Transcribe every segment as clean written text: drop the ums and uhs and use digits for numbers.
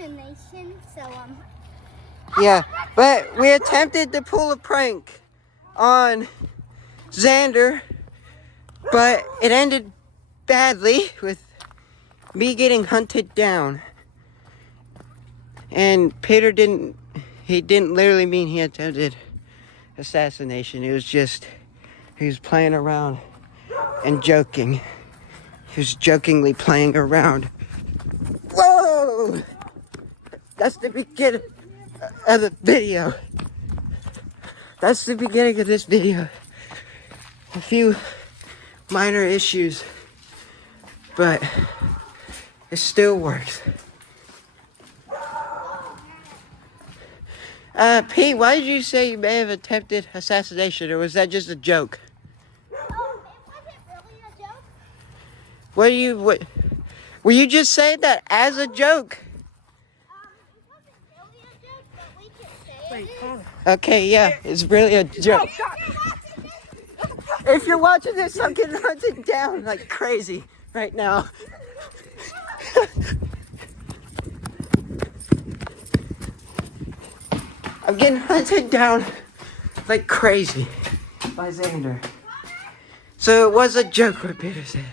assassination, so Yeah, but we attempted to pull a prank on Xander, but it ended badly with me getting hunted down. And Peter didn't literally mean he attempted assassination. It was just, he was playing around and joking. He was jokingly playing around. Whoa! That's the beginning of the video. That's the beginning of this video. A few minor issues, but it still works. Pete, why did you say you may have attempted assassination, or was that just a joke? it wasn't really a joke. What were you just saying that as a joke? It wasn't really a joke, but we can say it. Okay, yeah, it's really a joke. If you're watching this, I'm getting hunted down like crazy right now. I'm getting hunted down like crazy by Xander. So it was a joke what Peter said.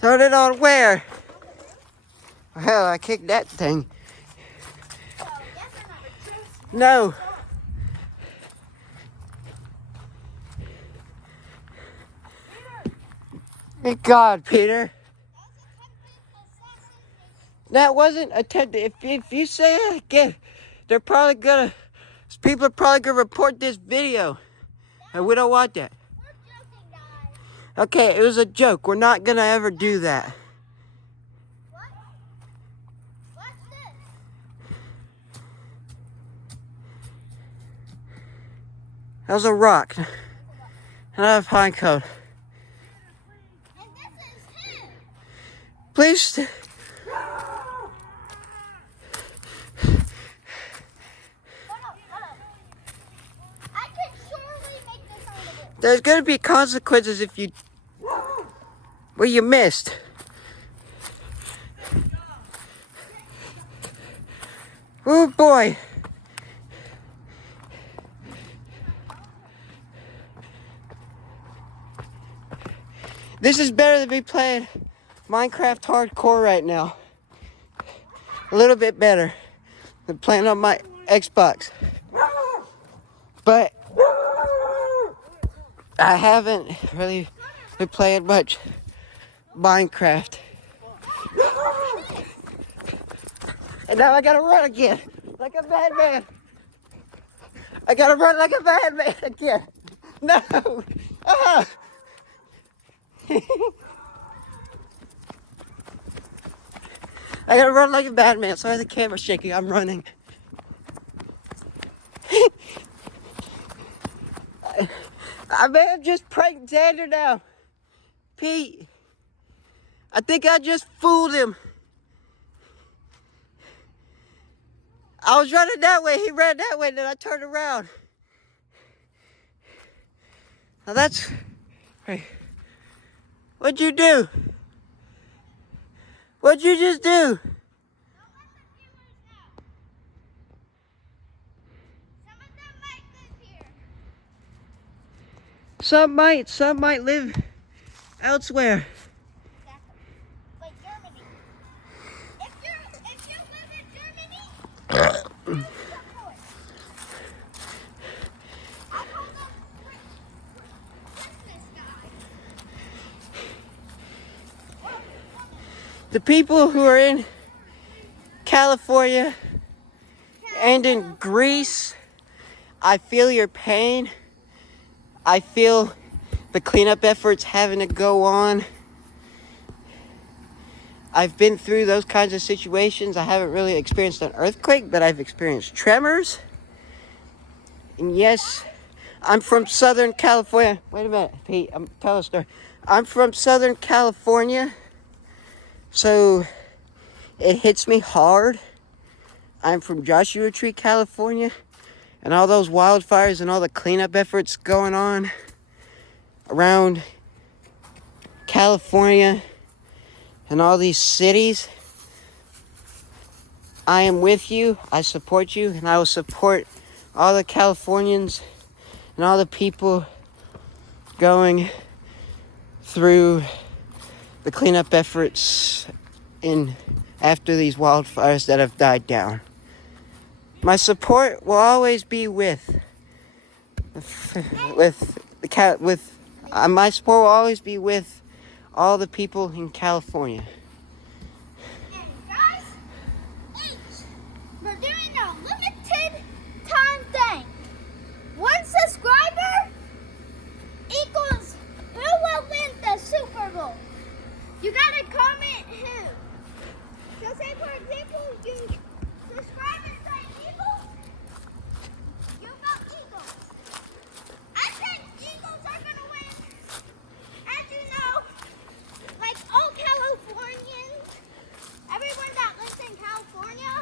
Throw it on where? Well, I kicked that thing. No. Thank God, Peter. That wasn't attempted. If you say it again, people are probably gonna report this video, and we don't want that. Okay, it was a joke. We're not gonna ever do that. What's this? That was a rock, not a pine cone. And this is him. Please. I can surely make this on the board. There's gonna be consequences if you. Well, you missed. Oh boy. This is better than me playing Minecraft Hardcore right now. A little bit better than playing on my Xbox. But I haven't really been playing much Minecraft. And now I gotta run again, like a madman. I gotta run like a madman again. No! Ah! I gotta run like a madman. Sorry, the camera's shaking. I'm running. I may have just pranked Xander now. Pete, I think I just fooled him. I was running that way, he ran that way, then I turned around. Now that's... Hey, what'd you do? What'd you just do? Some might live elsewhere. Like Germany. If you live in Germany, The people who are in California and in Greece, I feel your pain. I feel the cleanup efforts having to go on. I've been through those kinds of situations. I haven't really experienced an earthquake, but I've experienced tremors. And yes, I'm from Southern California. Wait a minute, Pete, I'm telling a story. I'm from Southern California. So it hits me hard. I'm from Joshua Tree, California, and all those wildfires and all the cleanup efforts going on around California and all these cities. I am with you, I support you, and I will support all the Californians and all the people going through the cleanup efforts after these wildfires that have died down. My support will always be with my support will always be with all the people in California. And guys, we're doing a limited time thing. 1 subscriber equals who will win the Super Bowl. You gotta comment who. So say for example, you subscribe and say Eagles, you vote Eagles. I think Eagles are gonna win. As you know, like all Californians, everyone that lives in California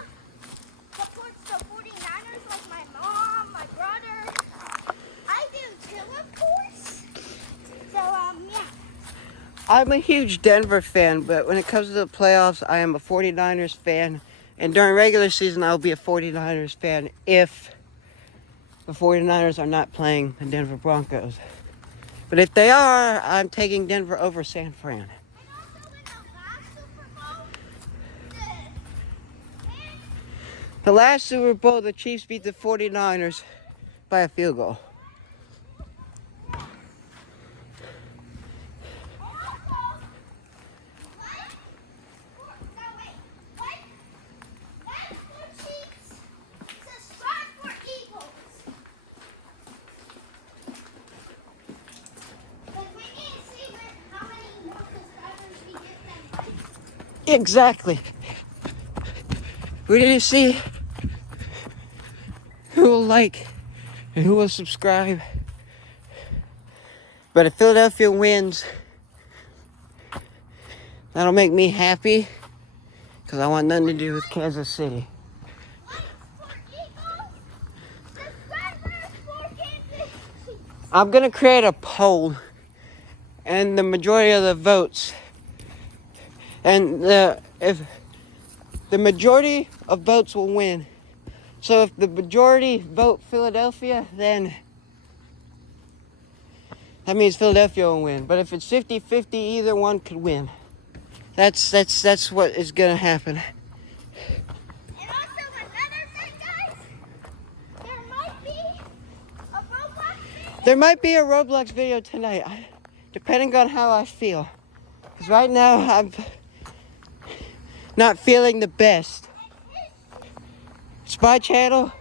supports the 49ers, like my mom, my brother. I do too, of course. So, yeah. I'm a huge Denver fan, but when it comes to the playoffs, I am a 49ers fan. And during regular season, I'll be a 49ers fan if the 49ers are not playing the Denver Broncos. But if they are, I'm taking Denver over San Fran. And also in the last Super Bowl, The last Super Bowl, the Chiefs beat the 49ers by a field goal. Exactly. We need to see who will like and who will subscribe. But if Philadelphia wins, that'll make me happy because I want nothing to do with Kansas City. I'm going to create a poll, and the majority of the votes, and if the majority of votes will win. So if the majority vote Philadelphia, then that means Philadelphia will win. But if it's 50-50, either one could win. That's what is going to happen. And also another thing, guys, There might be a Roblox video tonight, depending on how I feel. Because right now, I'm not feeling the best. Spy Channel,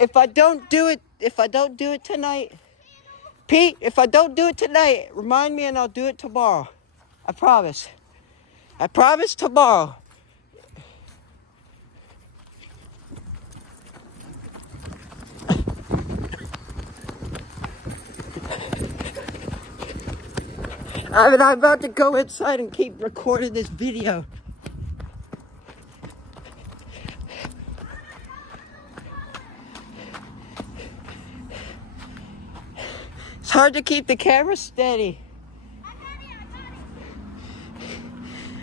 if I don't do it tonight, Pete, if I don't do it tonight, remind me and I'll do it tomorrow. I promise. I promise tomorrow. I'm about to go inside and keep recording this video. It's hard to keep the camera steady.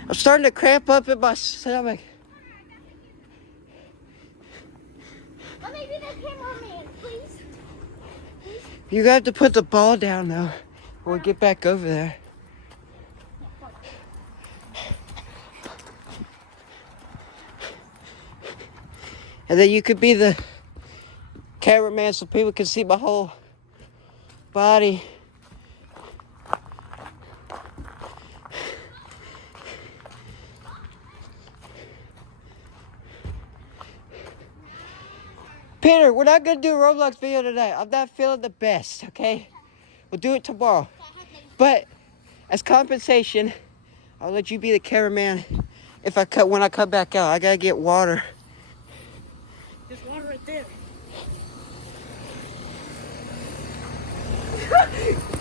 I'm starting to cramp up in my stomach. Let me be the cameraman, please. You have to put the ball down though. We'll get back over there. And then you could be the cameraman so people can see my whole body. Peter, we're not going to do a Roblox video today. I'm not feeling the best, okay? We'll do it tomorrow. But as compensation, I'll let you be the cameraman when I come back out. I got to get water. There's water right there.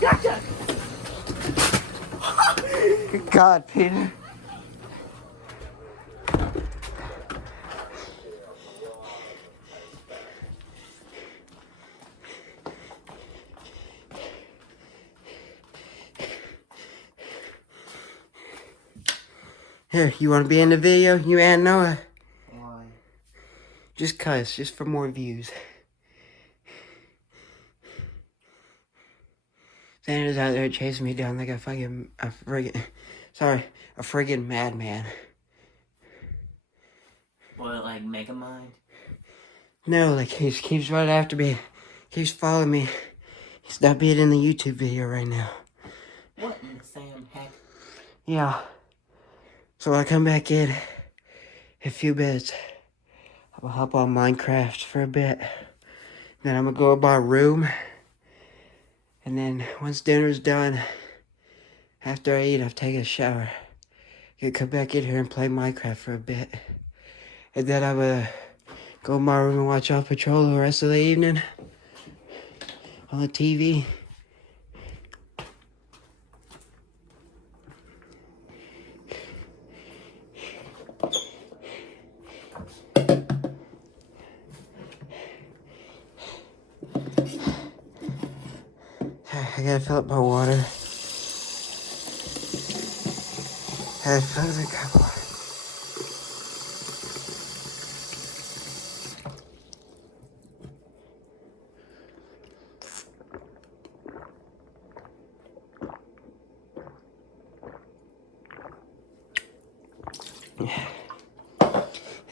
Gotcha! Good God, Peter. Here, you want to be in the video? You and Noah? Why? Just cuz, just for more views. Santa's out there chasing me down like a friggin' madman. What, like Megamind? No, like he just keeps right after me. Keeps following me. He's not being in the YouTube video right now. What in the Sam heck? Yeah. So when I come back in a few minutes, I'm gonna hop on Minecraft for a bit. Then I'm gonna go to my room. And then once dinner's done, after I eat, I'll take a shower. Gonna come back in here and play Minecraft for a bit. And then I'm gonna go in my room and watch Paw Patrol the rest of the evening on the TV. I gotta fill up my water. I gotta fill the cup of water.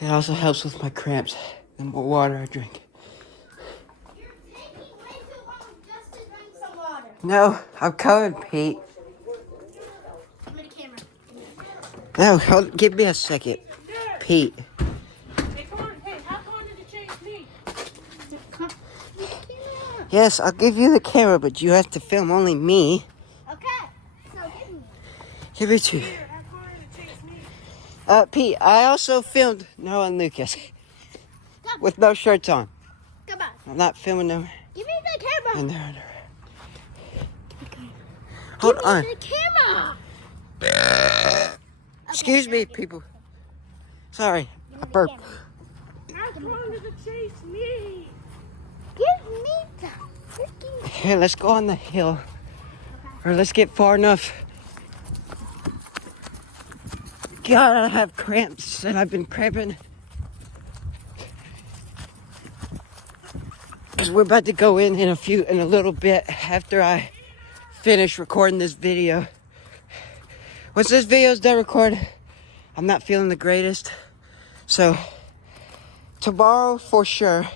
It also helps with my cramps. The more water I drink. You're taking way too long just to drink some water. No, I'm coming, Pete. Give me the camera. No, give me a second. Pete. Hey, how far did you chase me? Yes, I'll give you the camera, but you have to film only me. Okay, so give me. Give it to you. Here, how far did you chase me? Pete, I also filmed Noah and Lucas Come, with no shirts on. come on. I'm not filming them Give me the camera. in their underwear. Hold on. Give me the camera. Excuse me, people. Sorry, I Give me the burped. camera. How far did you chase me? Give me the freaking. Here, let's go on the hill. Or let's get far enough. God, I have cramps and I've been cramping. Because we're about to go in a little bit after I finish recording this video. Once this video's done recording, I'm not feeling the greatest. So, tomorrow for sure.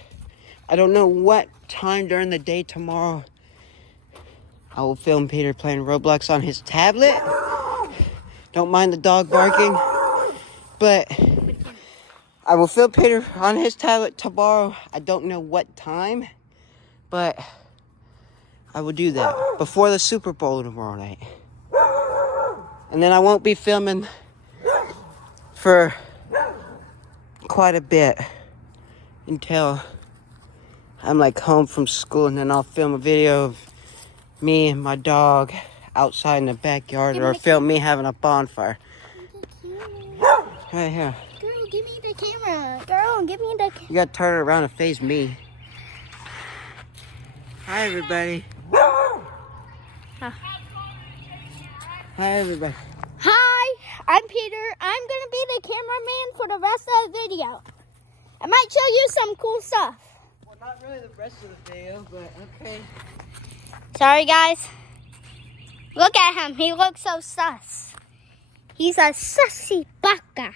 I don't know what time during the day tomorrow I will film Peter playing Roblox on his tablet. Don't mind the dog barking. But I will film Peter on his tablet tomorrow. I don't know what time, but I will do that before the Super Bowl tomorrow night. And then I won't be filming for quite a bit until I'm like home from school, and then I'll film a video of me and my dog outside in the backyard, or film me having a bonfire. Right here. Girl, give me the camera. Girl, give me the camera. You gotta turn it around and face me. Hi, everybody. Hi, everybody. Hi, I'm Peter. I'm gonna be the cameraman for the rest of the video. I might show you some cool stuff. Well, not really the rest of the video, but okay. Sorry, guys. Look at him. He looks so sus. He's a sussy baka.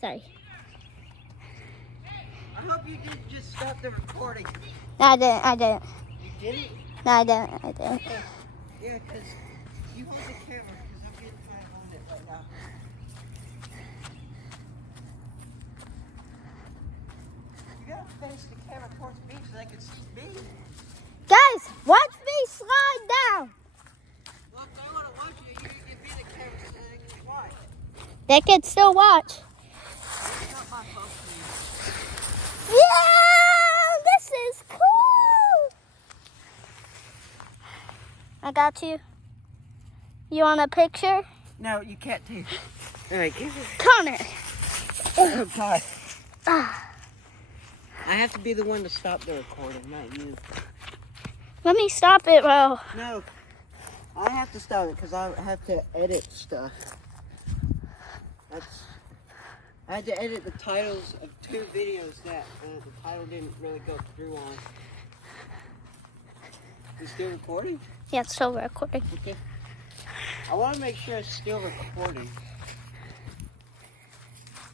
Sorry. I hope you didn't just stop the recording. No, I didn't. You didn't? No, I didn't. Yeah, because you hold the camera, because I'm getting trying to hold it right now. You gotta face the camera towards me so they can see me. Guys, watch me slide down. Well, if they want to watch you, you can give me the camera so they can watch. They can still watch. It's not my fault. Yeah, this is cool. I got you. You want a picture? No, you can't take it. All right, give it. Connor. Oh, God. Ah, I have to be the one to stop the recording, not you. let me stop it, bro. No, I have to stop it because I have to edit stuff. I had to edit the titles of 2 videos that the title didn't really go through on. You still recording? Yeah, it's still recording. Okay. I want to make sure it's still recording.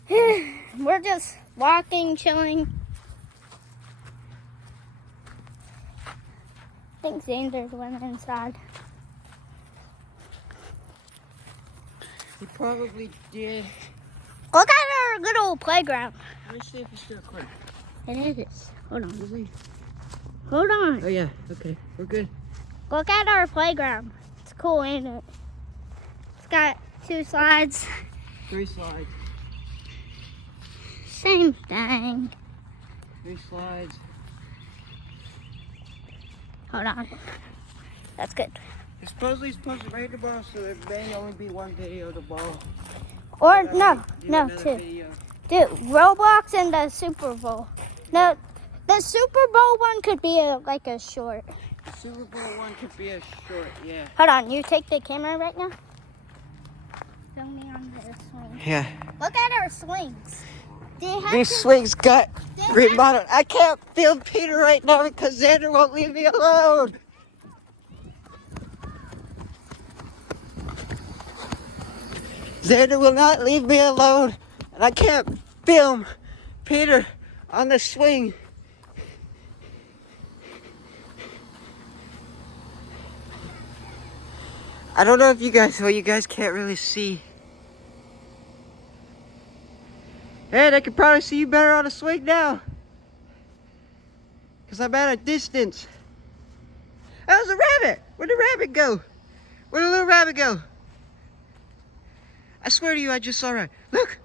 We're just walking, chilling. I think Xander went inside. He probably did. Look at our little playground. Let me see if it's still recording. It is. Hold on. Is he? Hold on. Oh yeah, okay, we're good. Look at our playground. It's cool, ain't it? It's got 2 slides. 3 slides. Same thing. 3 slides. Hold on. That's good. It's supposed to rain tomorrow, so there may only be 1 video tomorrow. Or Do no, another 2. video. Dude, Roblox and the Super Bowl. No, the Super Bowl one could be like a short. The Super Bowl one could be a short, yeah. Hold on, you take the camera right now? Film me on the swing. Yeah. Look at our swings. They have These to- swings got they have- remodeled. I can't film Peter right now because Xander won't leave me alone. Xander will not leave me alone, and I can't film Peter on the swing. I don't know if you guys can't really see. And I can probably see you better on a swing now. Because I'm at a distance. That was a rabbit. Where'd the rabbit go? Where'd the little rabbit go? I swear to you, I just saw a rabbit. Look!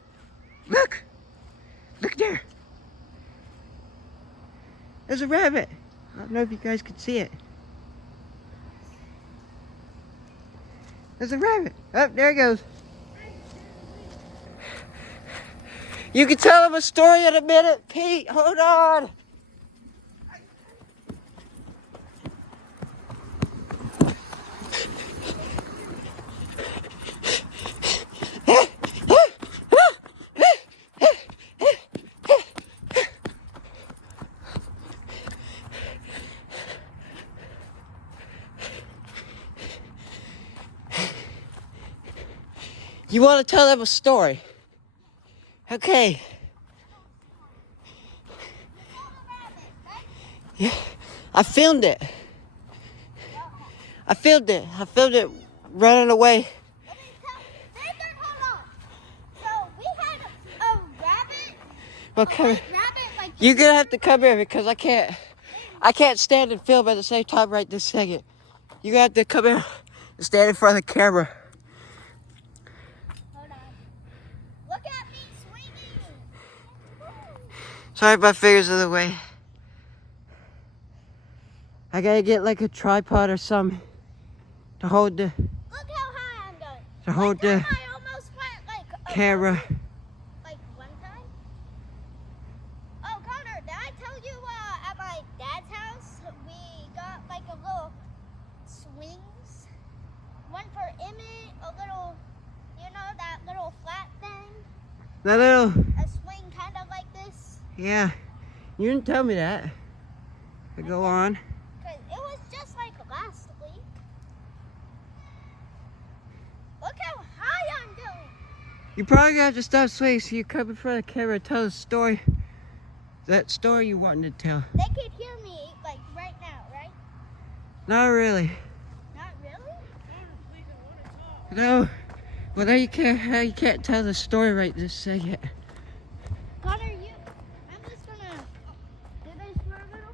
Look! Look there! There's a rabbit. I don't know if you guys can see it. There's a rabbit. Oh, there he goes. You can tell him a story in a minute. Pete, hold on. You want to tell them a story? Okay. Yeah, I filmed it. I filmed it running away. Hold on. So we had a rabbit. Well, come here. Rabbit like You're gonna have to come here because I can't stand and film at the same time right this second. You're gonna have to come here and stand in front of the camera. Hold on. Look at me swinging. Sorry, my fingers are in the way. I gotta get like a tripod or something to hold the Look how high I'm going. to hold One the time I almost went like camera. Like one time. Oh, Connor, did I tell you at my dad's house we got like a little swings? One for Emmett, a little, you know, that little flat thing? That little, A swing kind of like this? yeah. You didn't tell me that. But go on. Because it was just like last week. Look how high I'm going. You probably gotta just stop swinging so you come in front of the camera and tell the story. That story you wanted to tell. They could hear me like right now, right? Not really. Not really? No. Well, now you can't tell the story right this second. Connor, I'm just gonna do this for a little.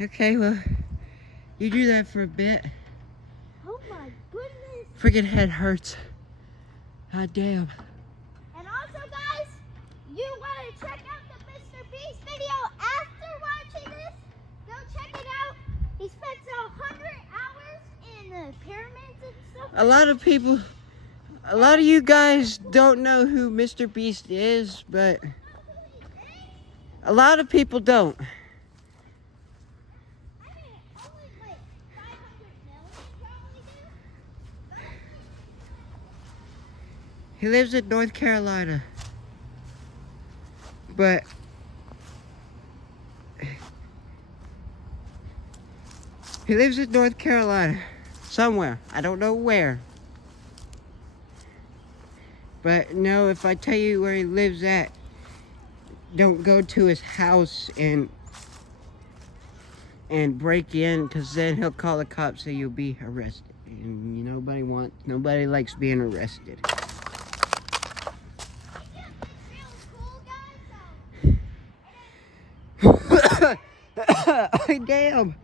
Okay, well, you do that for a bit. Oh my goodness. Freaking head hurts. God damn. And also, guys, you want to check out the Mr. Beast video after watching this? Go check it out. He spent 100 hours in the pyramids and stuff. A lot of you guys don't know who Mr. Beast is, but a lot of people don't. I mean, only like 500 million probably do. He lives in North Carolina. But he lives in North Carolina. Somewhere. I don't know where. But no, if I tell you where he lives at, don't go to his house and break in, because then he'll call the cops and you'll be arrested. And nobody likes being arrested. Oh, damn.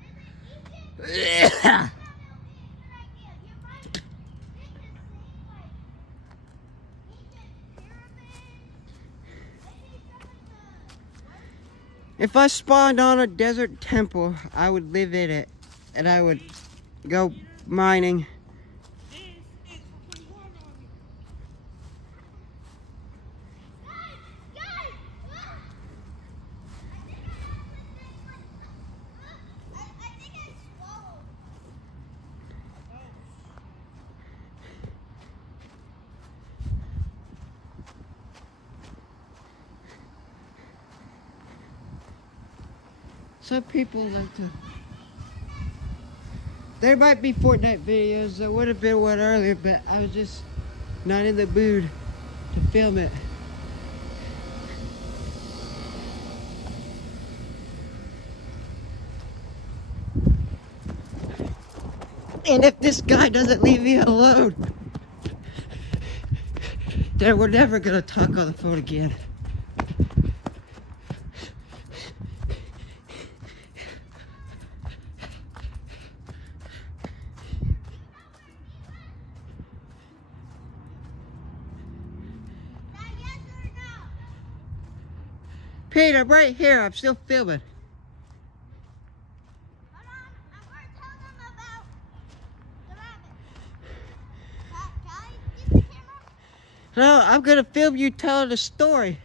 If I spawned on a desert temple, I would live in it, and I would go mining. Some people like to... There might be Fortnite videos. There would have been one earlier, but I was just not in the mood to film it. And if this guy doesn't leave me alone, then we're never gonna talk on the phone again. Pete, I'm right here. I'm still filming. Hold on, I'm going to tell them about the rabbit. Can I get the camera? No, I'm gonna film you telling a story.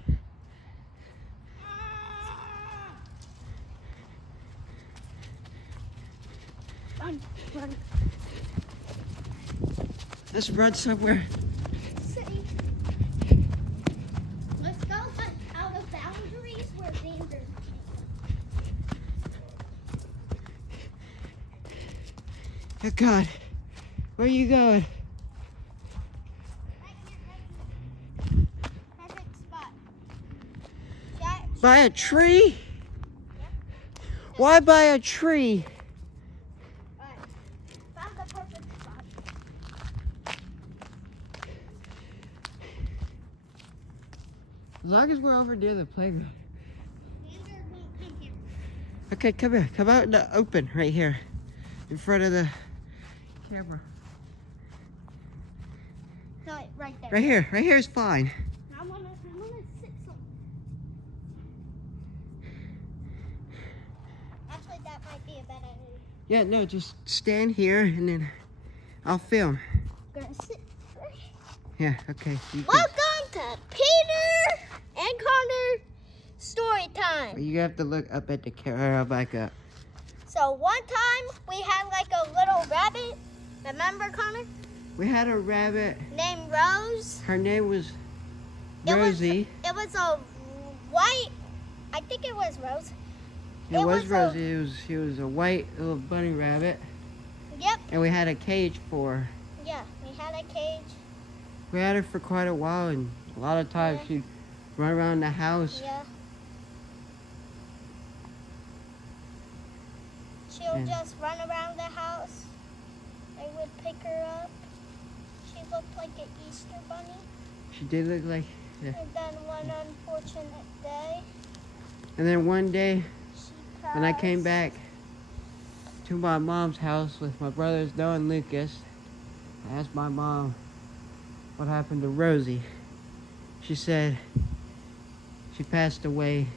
Run. Let's run somewhere. City. Let's go out of boundaries where danger. Oh God, where are you going? Perfect spot. By a tree? Why by a tree? Alright. Found the perfect spot. As long as we're over near the playground. Danger won't come here. Okay, come here. Come out in the open right here. In front of the camera. No, right there. Right here. Right here is fine. I wanna sit some. Actually, that might be a bad idea. Yeah, no, just stand here and then I'll film. Gonna sit first. Yeah, okay. You can- Welcome to Peter and Connor story time. You have to look up at the camera. I'll back up. So one time we had like a little rabbit. Remember, Connor? We had a rabbit. Named Rose. Her name was It Rosie. It was a white. I think it was Rose. It it was was Rosie. She was a white little bunny rabbit. Yep. And we had a cage for her. Yeah. We had a cage. We had her for quite a while, and a lot of times Yeah. she'd run around the house. Yeah. She'll Yeah. just run around the house. I would pick her up. She looked like an Easter bunny. She did look like. And then one unfortunate day, And then one day, she passed. when I came back to my mom's house with my brothers Noah and Lucas, I asked my mom what happened to Rosie. She said she passed away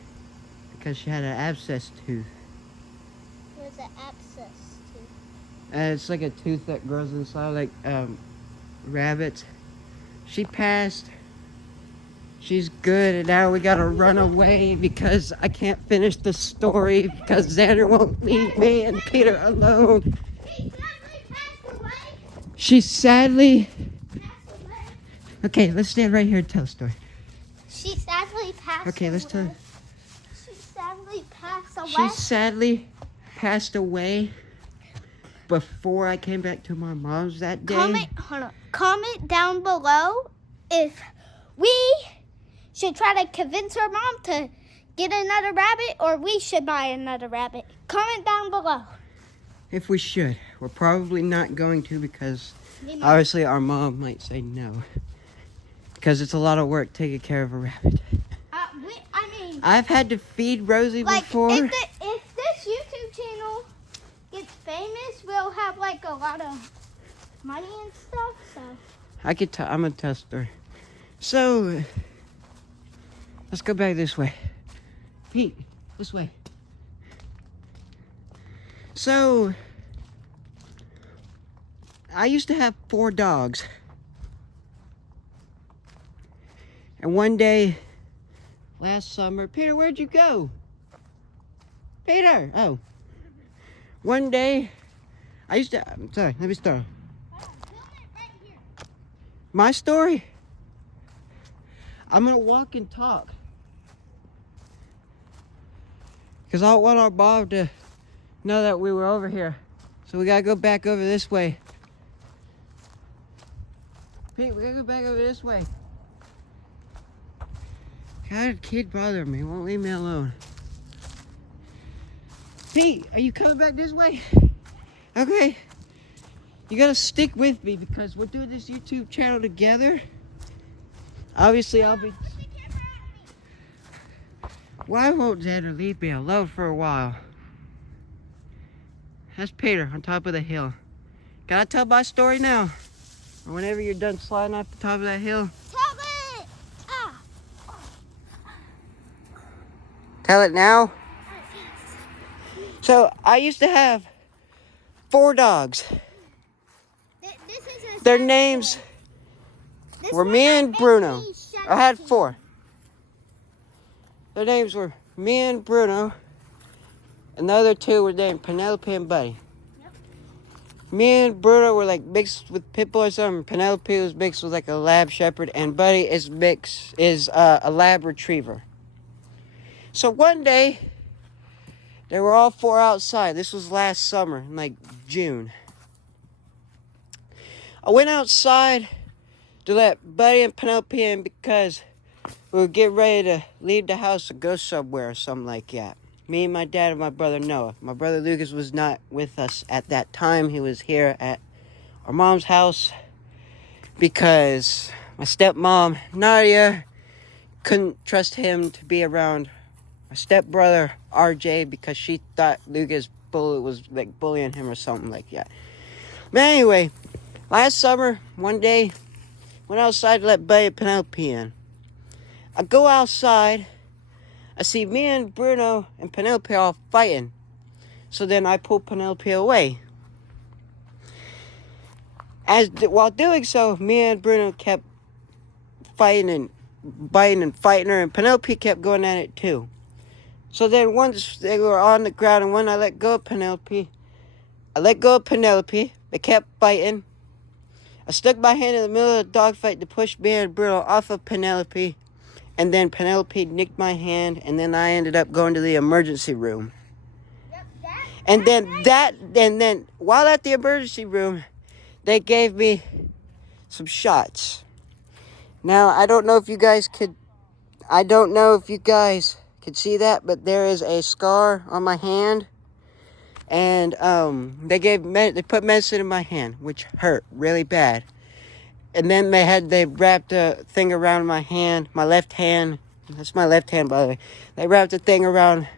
because she had an abscess tooth. It was an abscess tooth. And it's like a tooth that grows inside, like rabbits. She passed. She's good, and now we gotta run away because I can't finish the story because Xander won't leave me and Peter alone. She sadly passed away. She sadly Passed away. Okay, let's stand right here and tell a story. She sadly passed away. Okay, let's tell. She sadly passed away. She sadly passed away before I came back to my mom's that day. Comment down below if we should try to convince her mom to get another rabbit or we should buy another rabbit. Comment down below. If we should. We're probably not going to because obviously our mom might say no. Because it's a lot of work taking care of a rabbit. I've had to feed Rosie before. If this YouTube channel gets famous, we'll have like a lot of money and stuff. So I'm gonna tell a story. So let's go back this way. Pete, this way. So I used to have 4 dogs. And one day last summer, Peter, where'd you go? Peter, oh. One day, I'm sorry, let me start. My story? I'm gonna walk and talk. Because I don't want our Bob to know that we were over here. So we gotta go back over this way. Pete, we gotta go back over this way. God, kid bother me. Won't leave me alone. Pete, are you coming back this way? Okay. You gotta stick with me because we're doing this YouTube channel together. Obviously, I'll be... Why won't Xander leave me alone for a while? That's Peter on top of the hill. Can I tell my story now? Or whenever you're done sliding off the top of that hill? Tell it now. So I used to have 4 dogs. Their names were me and Bruno. I had 4. Their names were me and Bruno. And the other 2 were named Penelope and Buddy. Me and Bruno were like mixed with Pitbull or something. Penelope was mixed with like a Lab Shepherd. And Buddy is a Lab Retriever. So one day, they were all 4 outside. This was last summer, in like June. I went outside to let Buddy and Penelope in because we were getting ready to leave the house to go somewhere or something like that. Me and my dad and my brother Noah. My brother Lucas was not with us at that time. He was here at our mom's house because my stepmom, Nadia, couldn't trust him to be around my stepbrother, RJ, because she thought Lucas was like bullying him or something like that. But anyway, last summer, one day, went outside to let Buddy and Penelope in. I go outside, I see me and Bruno and Penelope all fighting. So then I pull Penelope away. While doing so, me and Bruno kept fighting and biting and fighting her, and Penelope kept going at it too. So then once they were on the ground, and when I let go of Penelope, they kept fighting. I stuck my hand in the middle of the dogfight to push me and Bruno off of Penelope, and then Penelope nicked my hand, and then I ended up going to the emergency room. And then while at the emergency room, they gave me some shots. Now, I don't know if you guys could see that, but there is a scar on my hand. And they put medicine in my hand, which hurt really bad. And then they wrapped a thing around my hand, my left hand. That's my left hand, by the way. They wrapped a thing around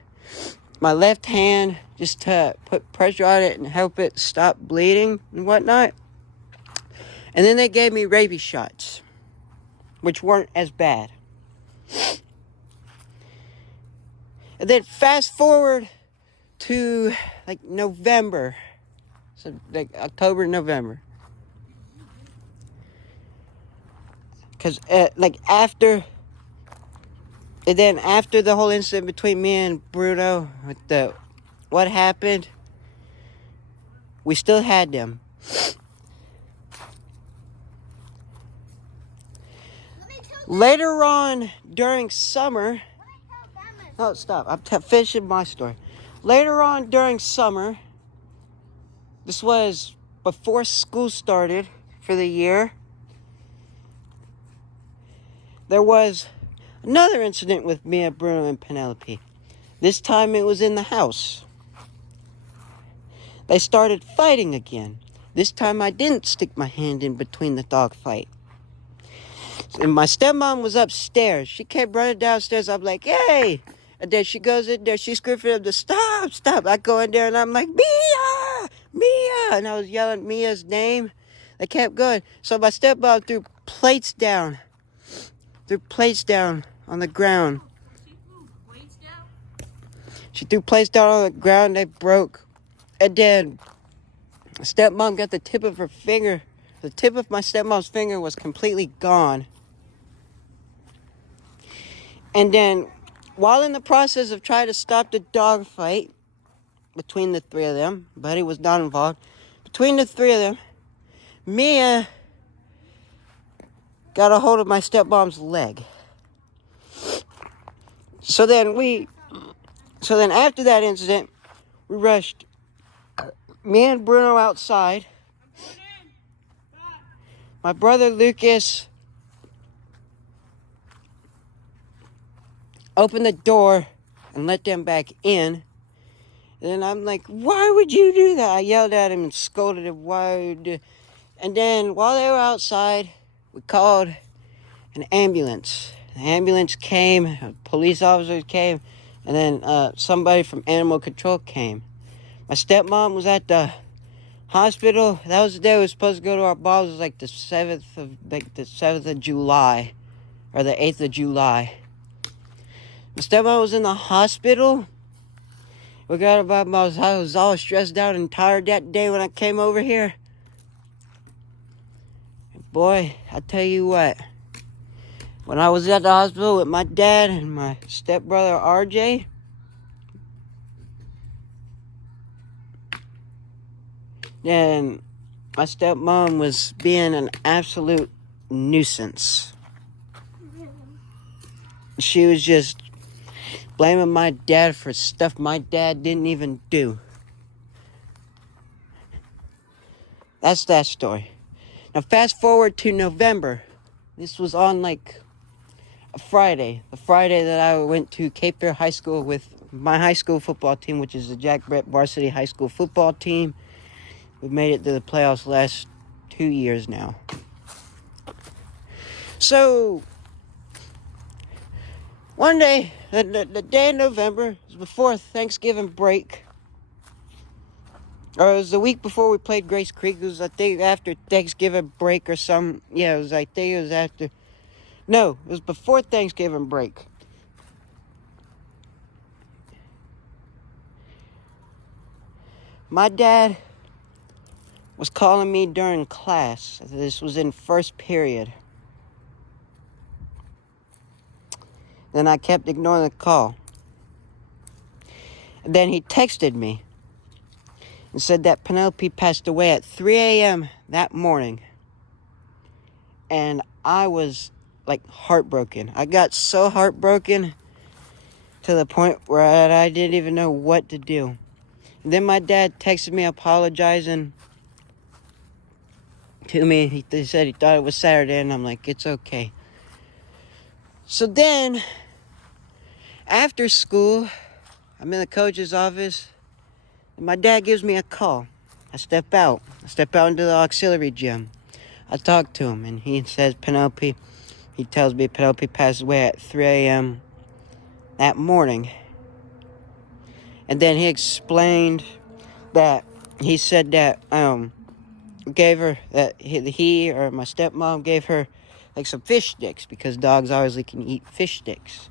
my left hand just to put pressure on it and help it stop bleeding and whatnot. And then they gave me rabies shots, which weren't as bad. And then fast forward to like November. So like October, November. Because after the whole incident between me and Bruno, with what happened, we still had them. Later on during summer, oh, stop. I'm finishing my story. Later on during summer, this was before school started for the year, there was another incident with Mia, Bruno, and Penelope. This time it was in the house. They started fighting again. This time I didn't stick my hand in between the dog fight. And my stepmom was upstairs. She came running downstairs. I'm like, hey! And then she goes in there. She's screaming at them to stop, stop. I go in there and I'm like, Mia! Mia! And I was yelling Mia's name. They kept going. So my stepmom threw plates down. Threw plates down on the ground. She threw plates down on the ground. They broke. And then stepmom got the tip of her finger. The tip of my stepmom's finger was completely gone. And then, while in the process of trying to stop the dog fight between the three of them, Buddy was not involved. Between the three of them, Mia got a hold of my stepmom's leg. So then after that incident, we rushed me and Bruno outside. My brother Lucas opened the door and let them back in. And I'm like, why would you do that? I yelled at him and scolded him. Why would you? And then while they were outside, we called an ambulance. The ambulance came, police officers came, and then somebody from animal control came. My stepmom was at the hospital. That was the day we were supposed to go to our balls. It was like the 7th of July, or the 8th of July. My stepmom was in the hospital. I was all stressed out and tired that day when I came over here. Boy, I tell you what. When I was at the hospital with my dad and my stepbrother RJ, then my stepmom was being an absolute nuisance. She was just blaming my dad for stuff my dad didn't even do. That's that story. Now fast forward to November. This was on like a Friday. The Friday that I went to Cape Fear High School with my high school football team, which is the Jack Brett Varsity High School football team. We've made it to the playoffs the last 2 years now. So, one day, the day in November, it was before Thanksgiving break. Or it was the week before we played Grace Creek. It was, I think, after Thanksgiving break or some. Yeah, it was, I think it was after. No, it was before Thanksgiving break. My dad was calling me during class. This was in first period. Then I kept ignoring the call. And then he texted me and said that Penelope passed away at 3 a.m. that morning. And I was like heartbroken. I got so heartbroken to the point where I didn't even know what to do. And then my dad texted me apologizing to me. He said he thought it was Saturday, and I'm like, it's okay. So then, after school, I'm in the coach's office, and my dad gives me a call. I step out into the auxiliary gym. I talk to him, and he says he tells me Penelope passed away at 3 a.m. that morning. And then he explained that he said that gave her that he or my stepmom gave her like some fish sticks because dogs obviously can eat fish sticks.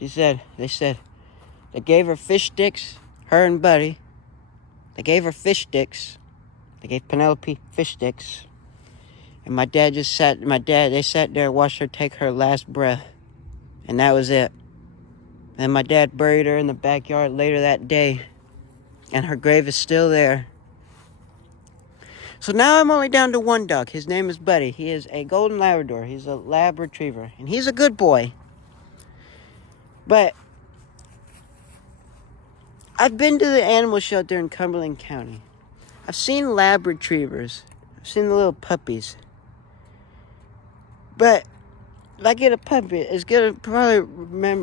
They said they gave her fish sticks, her and Buddy. They gave her fish sticks. They gave Penelope fish sticks. And they sat there and watched her take her last breath. And that was it. And my dad buried her in the backyard later that day. And her grave is still there. So now I'm only down to one dog. His name is Buddy. He is a golden Labrador. He's a lab retriever. And he's a good boy. But I've been to the animal shelter in Cumberland County. I've seen lab retrievers. I've seen the little puppies. But if I get a puppy, it's going to probably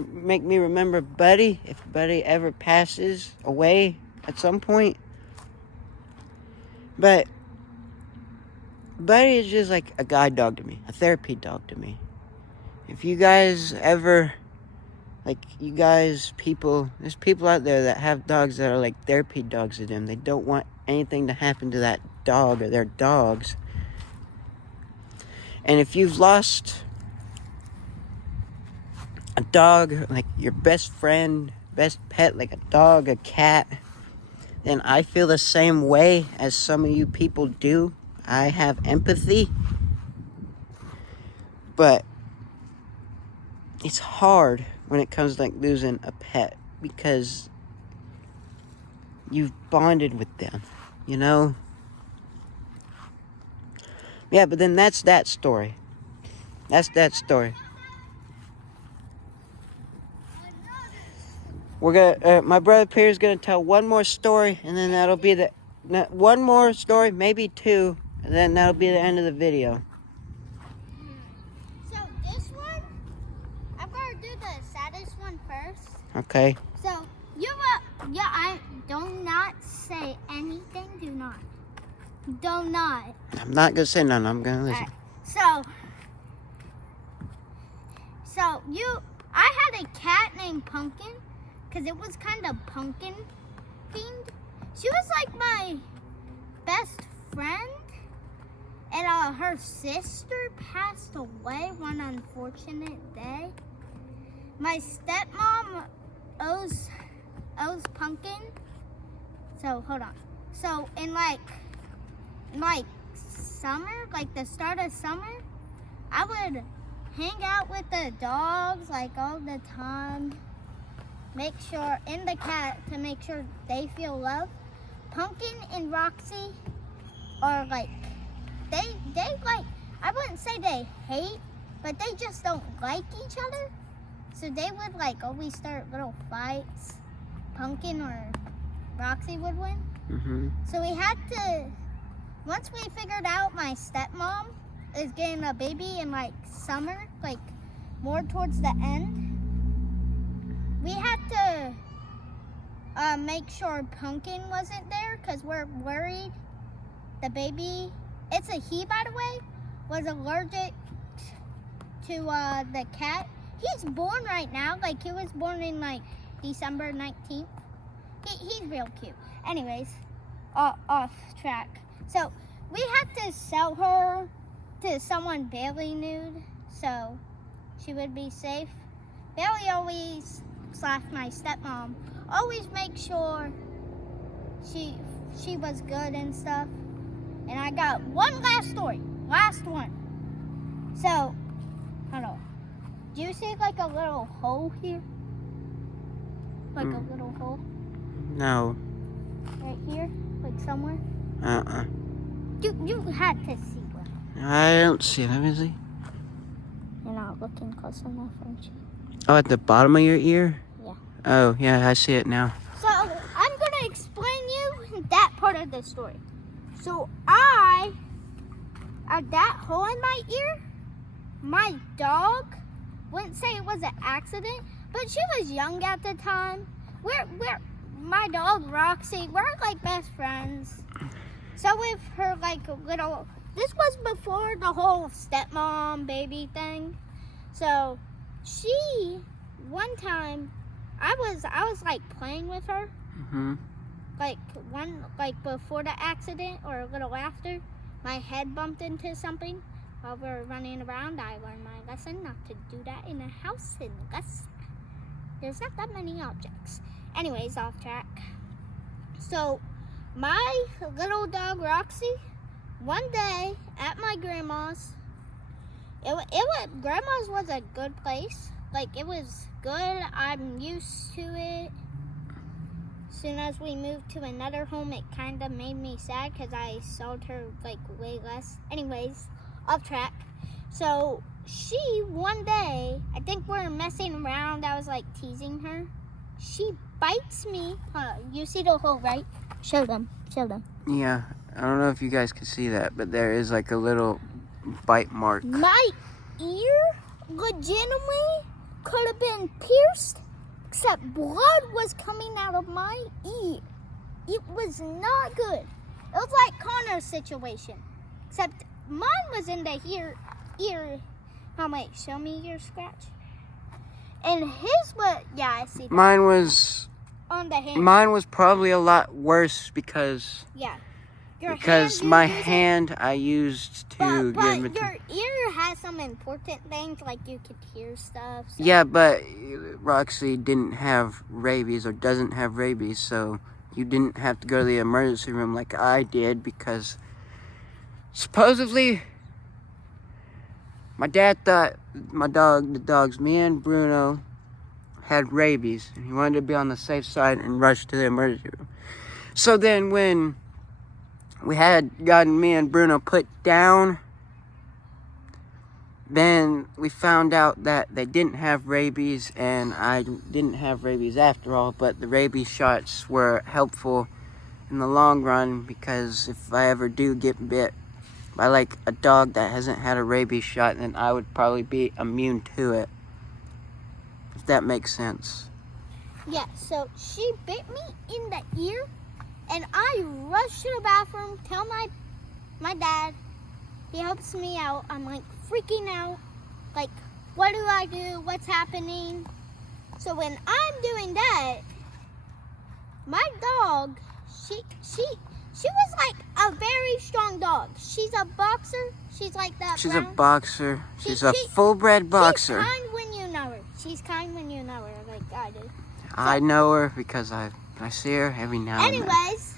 make me remember Buddy if Buddy ever passes away at some point. But Buddy is just like a guide dog to me, a therapy dog to me. If you guys ever, there's people out there that have dogs that are like therapy dogs to them. They don't want anything to happen to that dog or their dogs. And if you've lost a dog, like your best friend, best pet, like a dog, a cat, then I feel the same way as some of you people do. I have empathy. But it's hard when it comes to like losing a pet because you've bonded with them, you know? Yeah, but then that's that story. That's that story. We're gonna, my brother Peter's gonna tell one more story, and then that'll be one more story, maybe two, and then that'll be the end of the video. So this one, I'm gonna do the saddest one first. Okay. So I do not say anything. Do not. I'm not gonna say none. I'm gonna listen. Alright, I had a cat named Pumpkin, because it was kind of pumpkin themed. She was like my best friend, and her sister passed away one unfortunate day. My stepmom owes Pumpkin. So hold on. So in like summer, like the start of summer, I would hang out with the dogs like all the time. Make sure, and the cat, to make sure they feel love. Pumpkin and Roxy are like, they like, I wouldn't say they hate, but they just don't like each other. So they would like always start little fights. Pumpkin or Roxy would win. Mm-hmm. So we had to, once we figured out my stepmom is getting a baby in like summer, like more towards the end, we had to make sure Pumpkin wasn't there because we're worried the baby, it's a he by the way, was allergic to the cat. He's born right now, like he was born in like December 19th. He's real cute. Anyways, off track. So we had to sell her to someone Bailey knew, so she would be safe. Bailey always, / my stepmom, always make sure she was good and stuff. And I got one last story, last one. So, hold on. Do you see like a little hole here? Like a little hole? No. Right here? Like somewhere? Uh-uh. You had to see one. I don't see it. Let me see. You're not looking close enough, aren't you? Oh, at the bottom of your ear? Yeah. Oh, yeah, I see it now. So, I'm going to explain you that part of the story. So, at that hole in my ear, my dog, wouldn't say it was an accident, but she was young at the time. My dog, Roxy, we're like best friends. So with her like little, this was before the whole stepmom baby thing. So she, one time, I was like playing with her. Mm-hmm. Like before the accident or a little after, my head bumped into something while we were running around. I learned my lesson not to do that in a house unless there's not that many objects. Anyways, off track. So my little dog Roxy, one day at my grandma's, grandma's was a good place. Like it was good. I'm used to it. soon as we moved to another home, it kind of made me sad because I sold her like way less. Anyways, off track. So she, one day, I think we're messing around. I was like teasing her. She bites me. You see the hole, right? Show them. Yeah, I don't know if you guys can see that, but there is like a little bite mark. My ear legitimately could have been pierced, except blood was coming out of my ear. It was not good. It was like Connor's situation, except mine was in the ear. Oh wait, show me your scratch. And his was, yeah, I see that. Mine was On the hand. Mine was probably a lot worse because Yeah. Your because hand, you my use it, hand I used to but give it. your ear has some important things, like you could hear stuff. So. Yeah, but Roxy didn't have rabies or doesn't have rabies, so you didn't have to go to the emergency room like I did because supposedly my dad thought the dogs, me and Bruno, had rabies, and he wanted to be on the safe side and rushed to the emergency room. So then when we had gotten me and Bruno put down, then we found out that they didn't have rabies, and I didn't have rabies after all, but the rabies shots were helpful in the long run because if I ever do get bit by like a dog that hasn't had a rabies shot, then I would probably be immune to it. If that makes sense. Yeah, so she bit me in the ear, and I rushed to the bathroom, tell my dad. He helps me out. I'm like freaking out. Like, what do I do? What's happening? So when I'm doing that, my dog, she was like a very strong dog. She's a boxer. She's like that. She's brown. a boxer. She's a She- full-bred boxer. She's kind when you know her. She's kind when you know her, like I do. I know her because I see her every now and then. Anyways,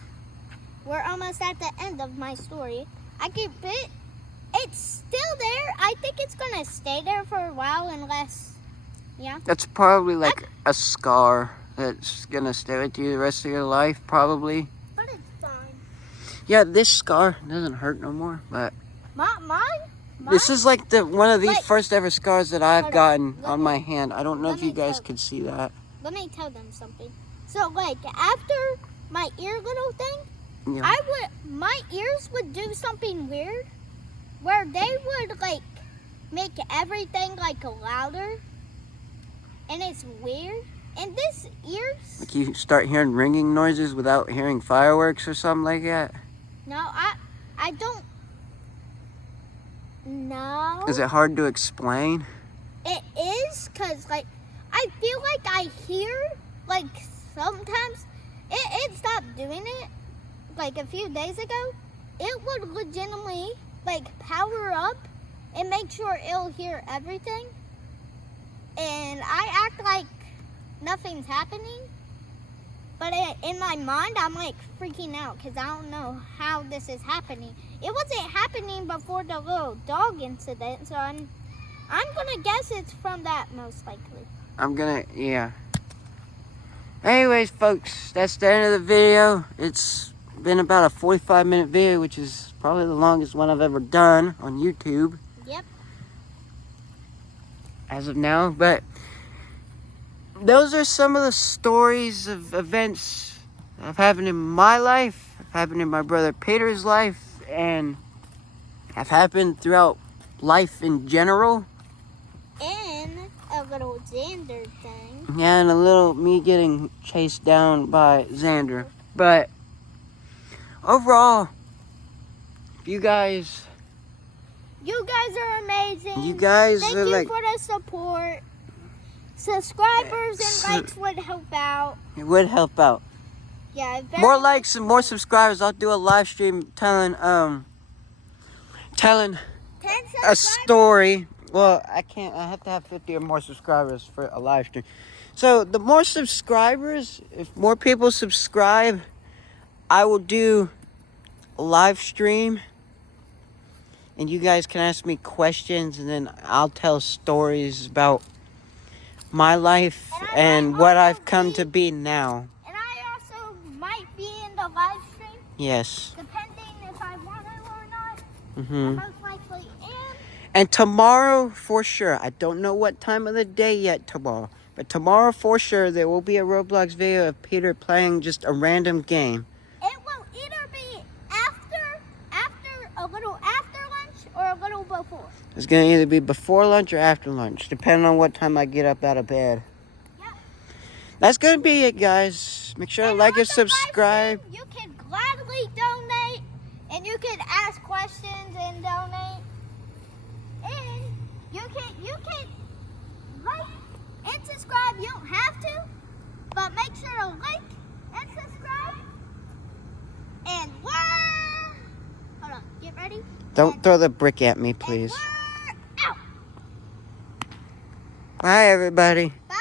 we're almost at the end of my story. I get bit. It's still there. I think it's gonna stay there for a while unless, yeah. That's probably like a scar that's gonna stay with you the rest of your life, probably. But it's fine. Yeah, this scar doesn't hurt no more, but Mine? this is like one of the Like- first ever scars that I've Hold on. gotten Let on me- my hand. I don't know let if you me guys tell- could see that. Let me tell them something. So like after my ear little thing, Yeah. my ears would do something weird where they would like make everything like louder. And it's weird. And this ears, Like you start hearing ringing noises without hearing fireworks or something like that. no, I don't know. Is it hard to explain? It is, cause like I feel like I hear like sometimes it stopped doing it like a few days ago. It would legitimately like power up and make sure it'll hear everything, and I act like nothing's happening. But in my mind, I'm like freaking out because I don't know how this is happening. It wasn't happening before the little dog incident, so I'm gonna guess it's from that most likely. Yeah. Anyways, folks, that's the end of the video. It's been about a 45-minute video, which is probably the longest one I've ever done on YouTube. Yep. As of now, but those are some of the stories of events that have happened in my life, have happened in my brother Peter's life, and have happened throughout life in general. And a little Xander thing. Yeah, and a little me getting chased down by Xander. But overall, you guys are amazing. You guys Thank are you like, for the support. Subscribers and likes would help out. it would help out. Yeah, very More likes and more subscribers. I'll do a live stream telling 10 a story. Well, I can't. I have to have 50 or more subscribers for a live stream. So the more subscribers, if more people subscribe, I will do a live stream. And you guys can ask me questions, and then I'll tell stories about my life And I and might what also I've come to be now. And I also Yes. depending if I want to or not. Mm-hmm. I most likely am. And tomorrow, for sure, I don't know what time of the day yet tomorrow, but tomorrow for sure there will be a Roblox video of Peter playing just a random game. It will either be a little after lunch or a little before. It's going to either be before lunch or after lunch, depending on what time I get up out of bed. Yep. That's going to be it, guys. Make sure to And like on and the live subscribe. stream, you can gladly donate, and you can ask questions and donate. And you can like and subscribe. You don't have to, but make sure to like and subscribe. And hold on, get ready. Don't throw the brick at me, And please. we're out. Bye, everybody. Bye.